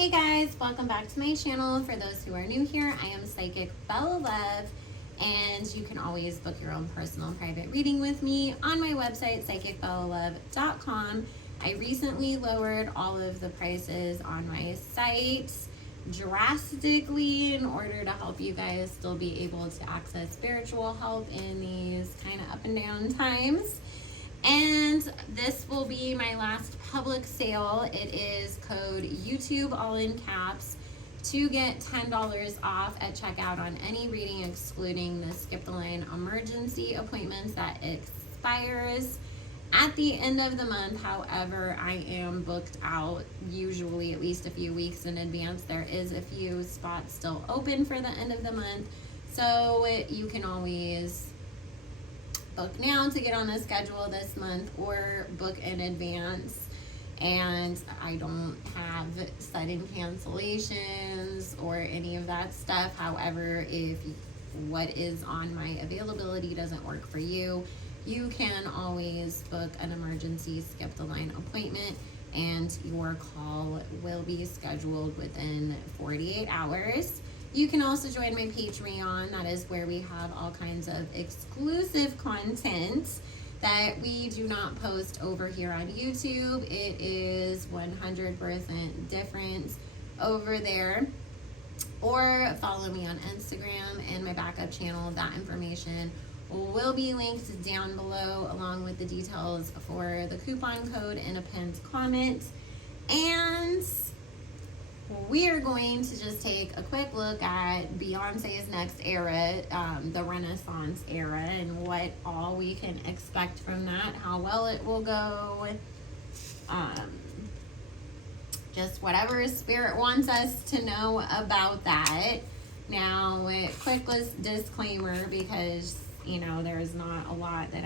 Hey guys, welcome back to my channel. For those who are new here, I am Psychic Bella Love, and you can always book your own personal private reading with me on my website, psychicbellalove.com. I recently lowered all of the prices on my site drastically in order to help you guys still be able to access spiritual help in these kind of up and down times. And this will be my last public sale. It is code YouTube, all in caps, to get $10 off at checkout on any reading, excluding the skip the line emergency appointments that expires at the end of the month. However, I am booked out usually at least a few weeks in advance. There is a few spots still open for the end of the month, so you can always book now to get on the schedule this month or book in advance. And I don't have sudden cancellations or any of that stuff. However, if what is on my availability doesn't work for you, you can always book an emergency skip the line appointment, and your call will be scheduled within 48 hours. You can also join my Patreon. That is where we have all kinds of exclusive content that we do not post over here on YouTube. It is 100% different over there. Or follow me on Instagram and my backup channel. That information will be linked down below, along with the details for the coupon code in a pinned comment. And we are going to just take a quick look at Beyonce's next era, the Renaissance era, and what all we can expect from that, how well it will go, just whatever Spirit wants us to know about that. Now, quick disclaimer, because, there's not a lot that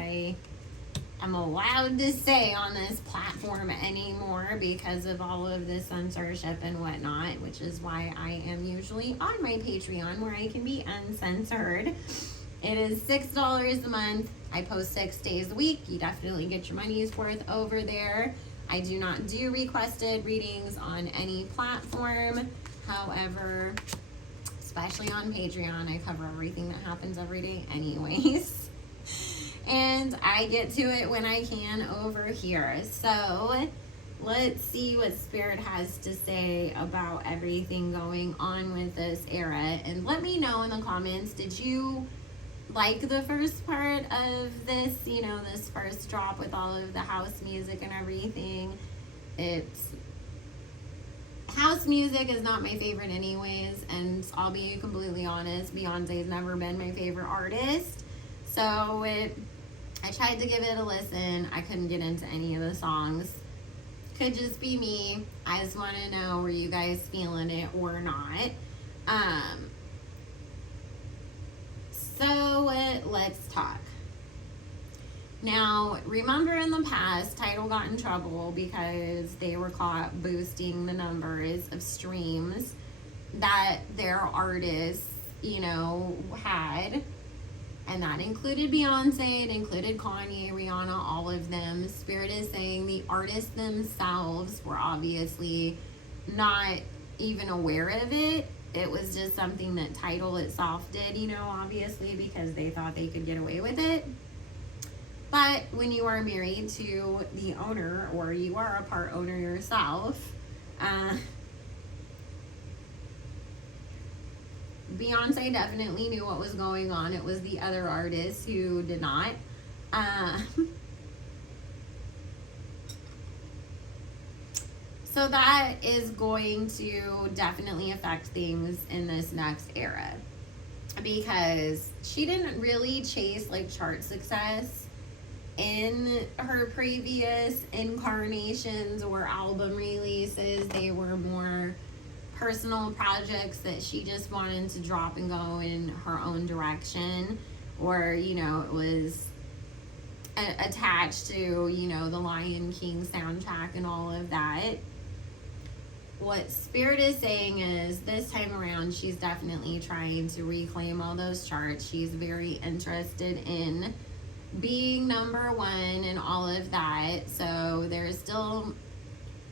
I'm allowed to say on this platform anymore because of all of the censorship and whatnot, which is why I am usually on my Patreon, where I can be uncensored. It is $6 a month. I post 6 days a week. You definitely get your money's worth over there. I do not do requested readings on any platform. However, especially on Patreon, I cover everything that happens every day anyways. And I get to it when I can over here. So let's see what Spirit has to say about everything going on with this era. And let me know in the comments, did you like the first part of this, this first drop with all of the house music and everything? House music is not my favorite anyways, and I'll be completely honest, Beyonce's never been my favorite artist. So I tried to give it a listen. I couldn't get into any of the songs. Could just be me. I just want to know, were you guys feeling it or not? So let's talk. Now, remember in the past, Tidal got in trouble because they were caught boosting the numbers of streams that their artists, had. And that included Beyonce, it included Kanye, Rihanna, all of them. Spirit is saying the artists themselves were obviously not even aware of it. It was just something that Tidal itself did, obviously, because they thought they could get away with it. But when you are married to the owner, or you are a part owner yourself, Beyonce definitely knew what was going on. It was the other artists who did not. So that is going to definitely affect things in this next era, because she didn't really chase chart success in her previous incarnations or album releases. They were more personal projects that she just wanted to drop and go in her own direction, or it was attached to the Lion King soundtrack and all of that. What Spirit is saying is, this time around, she's definitely trying to reclaim all those charts. She's very interested in being number one and all of that. So there's still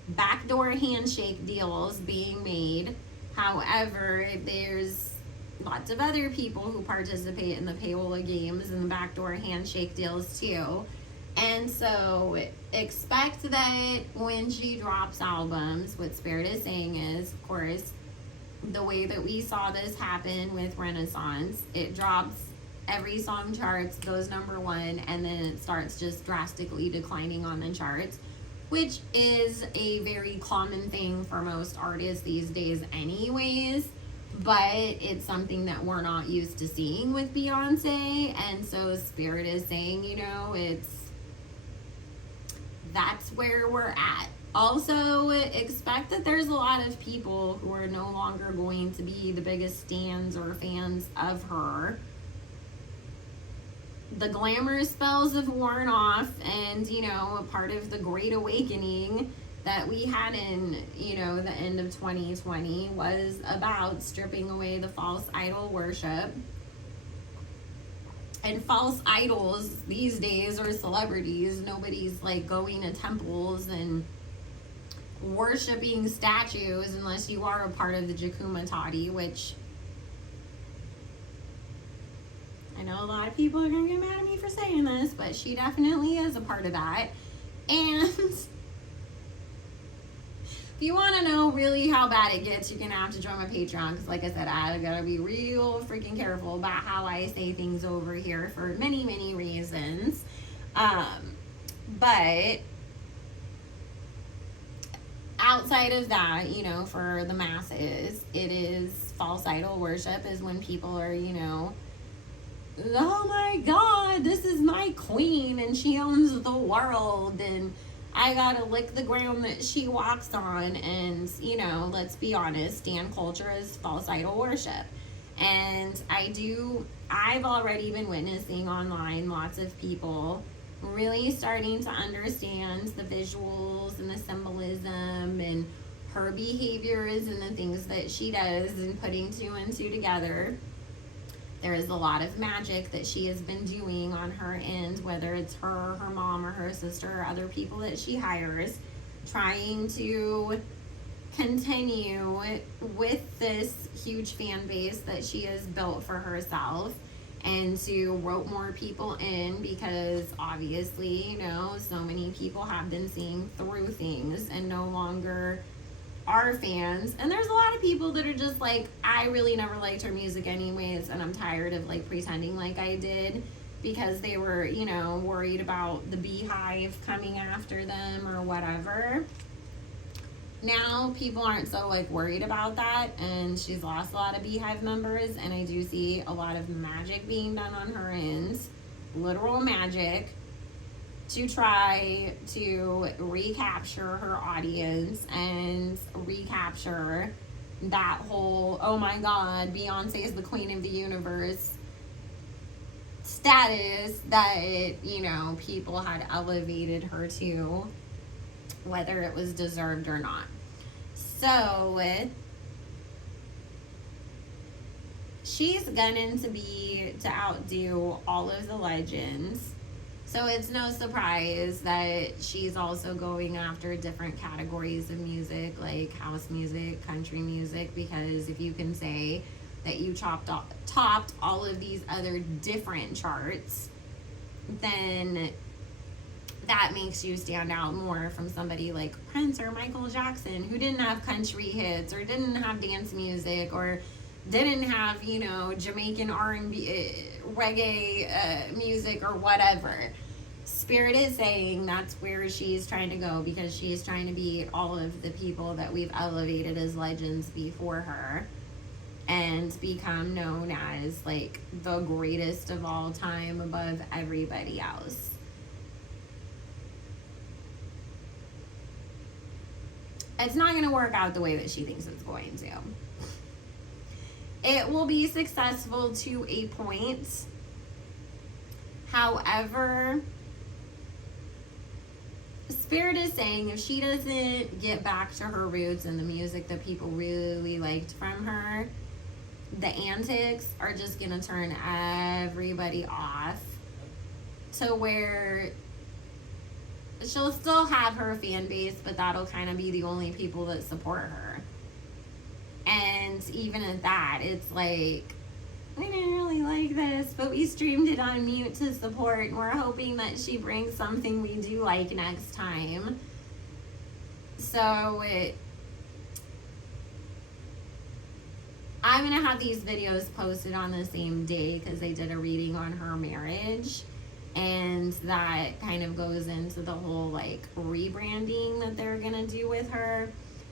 backdoor handshake deals being made. However, there's lots of other people who participate in the payola games and the backdoor handshake deals too. And so expect that when she drops albums, what Spirit is saying is, of course, the way that we saw this happen with Renaissance, it drops, every song charts, goes number one, and then it starts just drastically declining on the charts, which is a very common thing for most artists these days anyways, but it's something that we're not used to seeing with Beyonce. And so Spirit is saying, you know, that's where we're at. Also, expect that there's a lot of people who are no longer going to be the biggest stans or fans of her. The glamour spells have worn off, and, you know, a part of the Great Awakening that we had in, you know, the end of 2020 was about stripping away the false idol worship. And false idols these days are celebrities. Nobody's like going to temples and worshiping statues unless you are a part of the Jakumatati, which I know a lot of people are going to get mad at me for saying this, but she definitely is a part of that. And if you want to know really how bad it gets, you're going to have to join my Patreon, because like I said, I got to be real freaking careful about how I say things over here for many, many reasons. But outside of that, you know, for the masses, it is false idol worship is when people are, you know, oh my God, this is my queen and she owns the world and I gotta lick the ground that she walks on. And, you know, let's be honest, stan culture is false idol worship. And I've already been witnessing online lots of people really starting to understand the visuals and the symbolism and her behaviors and the things that she does, and putting two and two together. There is a lot of magic that she has been doing on her end, whether it's her mom, or her sister, or other people that she hires, trying to continue with this huge fan base that she has built for herself, and to rope more people in, because obviously, you know, so many people have been seeing through things and no longer are fans. And there's a lot of people that are just like, I really never liked her music anyways, and I'm tired of like pretending like I did, because they were, you know, worried about the beehive coming after them or whatever. Now people aren't so like worried about that, and she's lost a lot of beehive members, and I do see a lot of magic being done on her end, literal magic, to try to recapture her audience and recapture that whole, oh my God, Beyonce is the queen of the universe status that, you know, people had elevated her to, whether it was deserved or not. So she's gunning to outdo all of the legends. So it's no surprise that she's also going after different categories of music, like house music, country music, because if you can say that you topped all of these other different charts, then that makes you stand out more from somebody like Prince or Michael Jackson, who didn't have country hits, or didn't have dance music, or didn't have, you know, Jamaican R&B, reggae music, or whatever. Spirit is saying that's where she's trying to go, because she's trying to beat all of the people that we've elevated as legends before her, and become known as like the greatest of all time above everybody else. It's not going to work out the way that she thinks it's going to. It will be successful to a point. However, Spirit is saying if she doesn't get back to her roots and the music that people really liked from her, the antics are just going to turn everybody off, to where she'll still have her fan base, but that'll kind of be the only people that support her. And even at that, it's like, we didn't really like this, but we streamed it on mute to support, and we're hoping that she brings something we do like next time. So I'm going to have these videos posted on the same day because they did a reading on her marriage, and that kind of goes into the whole like rebranding that they're going to do with her.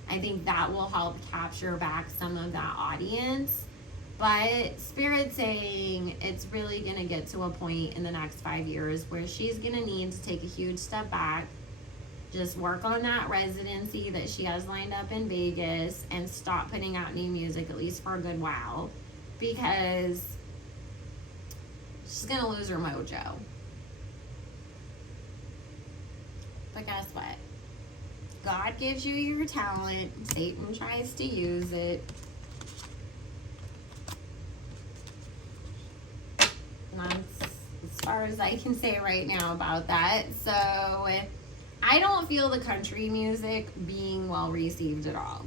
I think that will help capture back some of that audience. But Spirit's saying it's really going to get to a point in the next 5 years where she's going to need to take a huge step back, just work on that residency that she has lined up in Vegas, and stop putting out new music, at least for a good while, because she's going to lose her mojo. But guess what? God gives you your talent. Satan tries to use it. And that's as far as I can say right now about that. So I don't feel the country music being well received at all.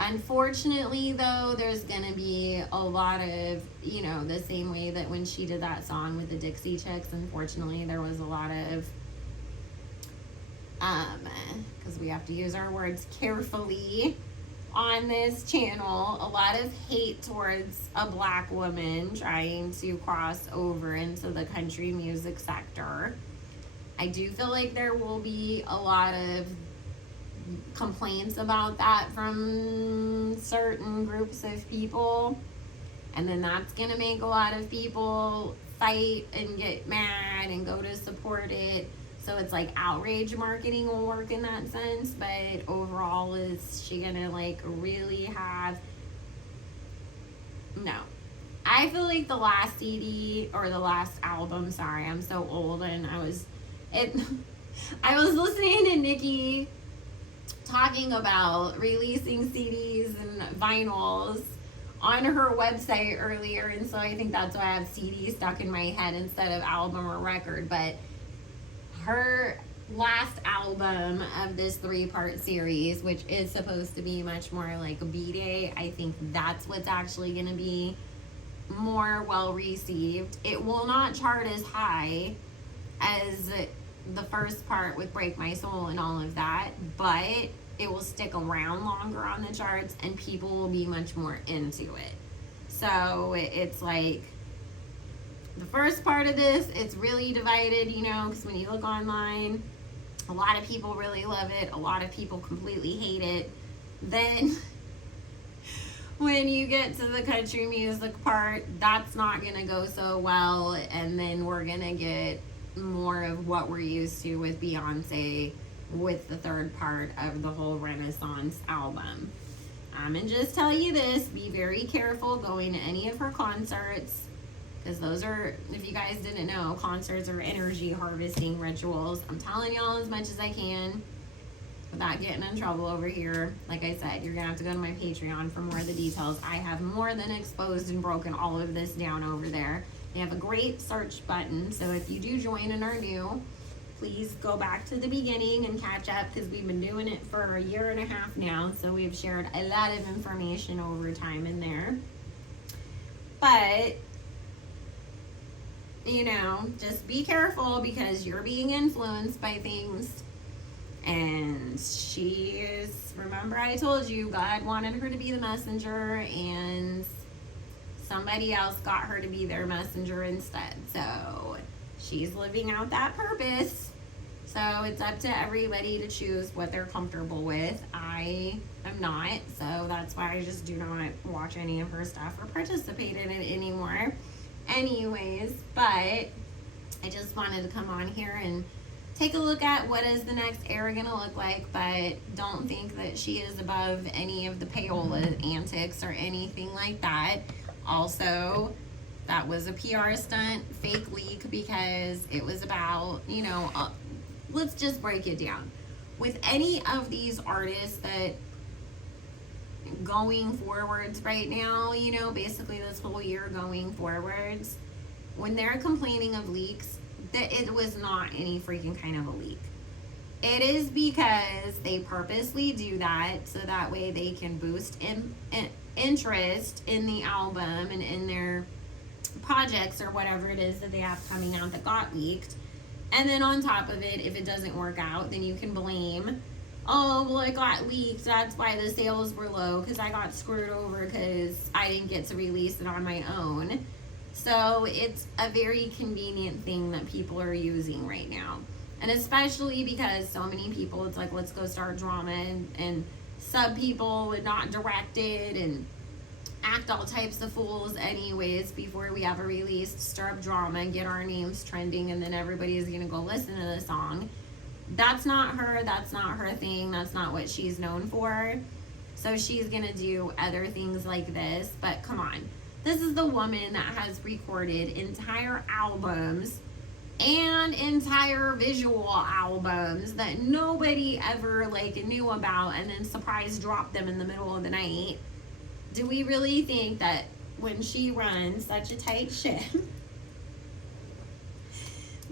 Unfortunately, though, there's going to be a lot of, you know, the same way that when she did that song with the Dixie Chicks, unfortunately, there was a lot of, because we have to use our words carefully on this channel, a lot of hate towards a black woman trying to cross over into the country music sector. I do feel like there will be a lot of complaints about that from certain groups of people, and then that's going to make a lot of people fight and get mad and go to support it. So it's like outrage marketing will work in that sense, but overall, is she going to like really have... No. I feel like the last CD, or the last album, sorry, I'm so old, and I was listening to Nikki talking about releasing CDs and vinyls on her website earlier, and so I think that's why I have CD stuck in my head instead of album or record. But her last album of this 3-part series, which is supposed to be much more like a B-Day, I think that's what's actually going to be more well received. It will not chart as high as the first part with Break My Soul and all of that, but it will stick around longer on the charts and people will be much more into it. So it's like the first part of this, it's really divided, you know, because when you look online, a lot of people really love it, a lot of people completely hate it. Then when you get to the country music part, that's not going to go so well, and then we're going to get more of what we're used to with Beyonce with the third part of the whole Renaissance album. And just tell you this, be very careful going to any of her concerts, because those are, if you guys didn't know, concerts are energy harvesting rituals. I'm telling y'all as much as I can without getting in trouble over here. Like I said, you're gonna have to go to my Patreon for more of the details. I have more than exposed and broken all of this down over there. They have a great search button, so if you do join and are new, please go back to the beginning and catch up, because we've been doing it for 1.5 years now, so we've shared a lot of information over time in there. But you know, just be careful, because you're being influenced by things. And she is, remember I told you, God wanted her to be the messenger, and somebody else got her to be their messenger instead. So she's living out that purpose. So it's up to everybody to choose what they're comfortable with. I am not, so that's why I just do not watch any of her stuff or participate in it anymore. Anyways, but I just wanted to come on here and take a look at what is the next era gonna look like, but don't think that she is above any of the payola antics or anything like that. Also, that was a PR stunt, fake leak, because it was about, you know, let's just break it down. With any of these artists that going forwards right now, you know, basically this whole year going forwards, when they're complaining of leaks, that it was not any freaking kind of a leak. It is because they purposely do that so that way they can boost interest in the album and in their projects or whatever it is that they have coming out that got leaked. And then on top of it, if it doesn't work out, then you can blame, oh, well, it got leaked. That's why the sales were low, because I got screwed over because I didn't get to release it on my own. So it's a very convenient thing that people are using right now. And especially because so many people, it's like, let's go start drama and sub people and not direct it and act all types of fools anyways before we have a release, stir up drama and get our names trending, and then everybody's gonna go listen to the song. That's not her. That's not her thing. That's not what she's known for. So she's gonna do other things like this. But come on, this is the woman that has recorded entire albums and entire visual albums that nobody ever like knew about, and then surprise dropped them in the middle of the night. Do we really think that when she runs such a tight ship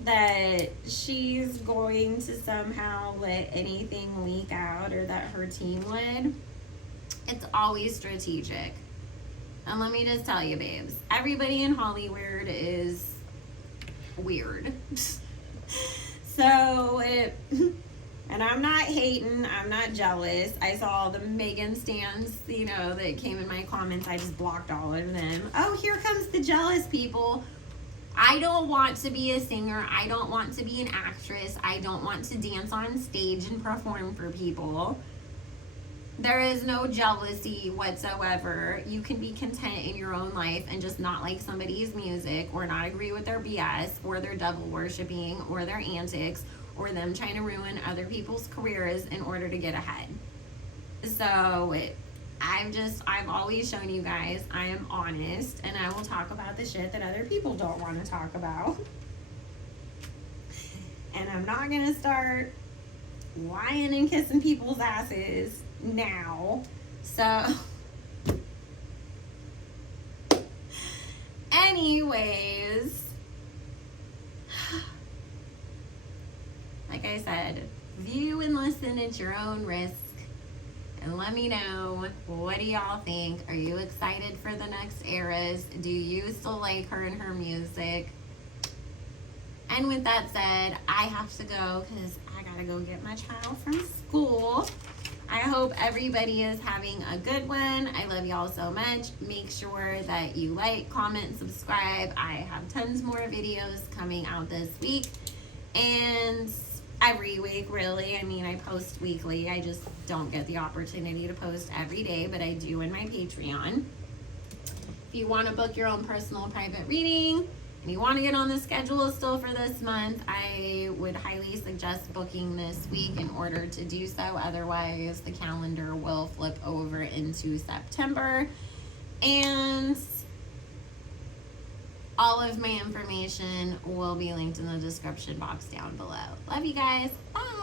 that she's going to somehow let anything leak out, or that her team would? It's always strategic. And let me just tell you, babes, everybody in Hollywood is weird. So and I'm not hating, I'm not jealous. I saw the Megan stans, that came in my comments. I just blocked all of them. Oh, here comes the jealous people. I don't want to be a singer. I don't want to be an actress. I don't want to dance on stage and perform for people. There is no jealousy whatsoever. You can be content in your own life and just not like somebody's music, or not agree with their BS, or their devil worshiping, or their antics, or them trying to ruin other people's careers in order to get ahead. So I've always shown you guys I am honest, and I will talk about the shit that other people don't want to talk about. And I'm not gonna start lying and kissing people's asses now. So anyways, like I said, view and listen at your own risk, and let me know, what do y'all think? Are you excited for the next eras? Do you still like her and her music? And with that said, I have to go because I gotta go get my child from school. I hope everybody is having a good one. I love y'all so much. Make sure that you like, comment, subscribe. I have tons more videos coming out this week and every week, really. I mean, I post weekly. I just don't get the opportunity to post every day, but I do in my Patreon. If you want to book your own personal private reading and you want to get on the schedule still for this month, I would highly suggest booking this week in order to do so. Otherwise, the calendar will flip over into September. And all of my information will be linked in the description box down below. Love you guys. Bye.